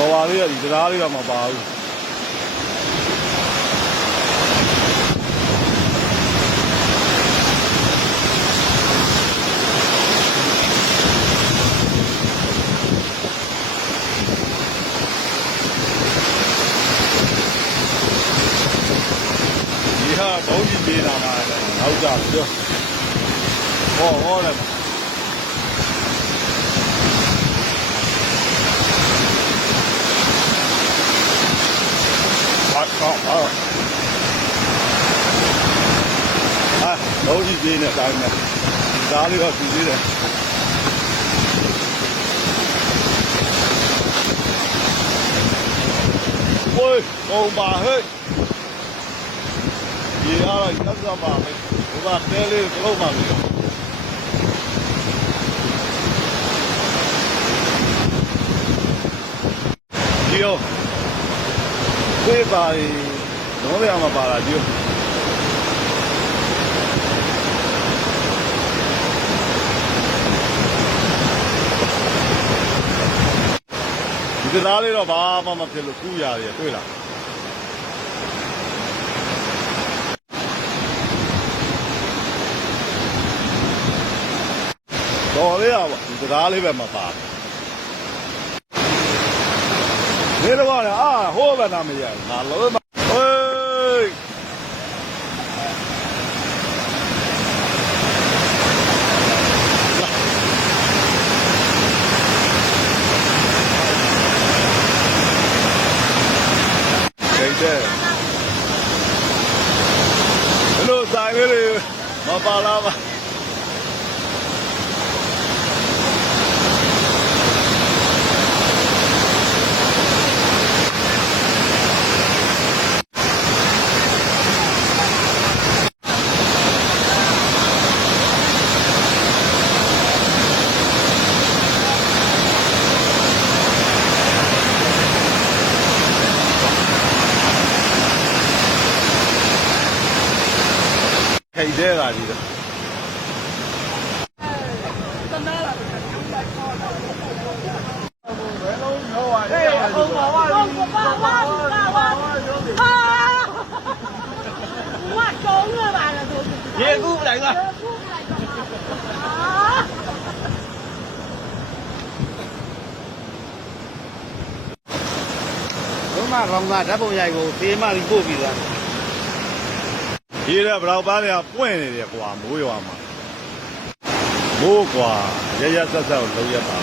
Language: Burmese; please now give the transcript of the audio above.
ပေါ်ပါလေးကဒီတရားလေးကမပါဘူးဒီဟာဘုံကြီးပေးတာမှာလည်းနောက်ကြပြောဟောဟောလည်း ဟာဟာဟာဟာ လုံးကြီးကြီးနဲ့တိုင်းနဲ့ဒါလေးကပြည့်သေးတယ်ဝေးကုန်ပါဟဲ့ဒီအားရသက်သာပါမယ်ဒီကတဲလေးလုံးပါပြီဒီရောဖေးပါရီလုံးရမှာပါလာကြည့် ဒီကစားလေးတော့ဘာမှမဖြစ်လို့ကူးရတယ်တွေ့လားတော်လေးอ่ะဒီကစားလေးပဲမပါဘူးနေတော့ကအာဟိုးဘနာမရငါလုံးမဟေးကျေးဇူးဘလို့ဆိုင်လေးတွေ မပါလာပါ ထိုက်တဲ့တာဒီတော့ရေကူးပလိုက်ပါဘုမကောင်သားဓာတ်ပုံရိုက်ကိုသေမလီပို့ပြီးသွားတယ် ဒီတဲ့ဘလောက်ပန်းတွေကပွင့်နေတယ်ကွာမိုးရွာမှာမိုးကွာရရဆက်ဆက်ကိုလုံးရပါ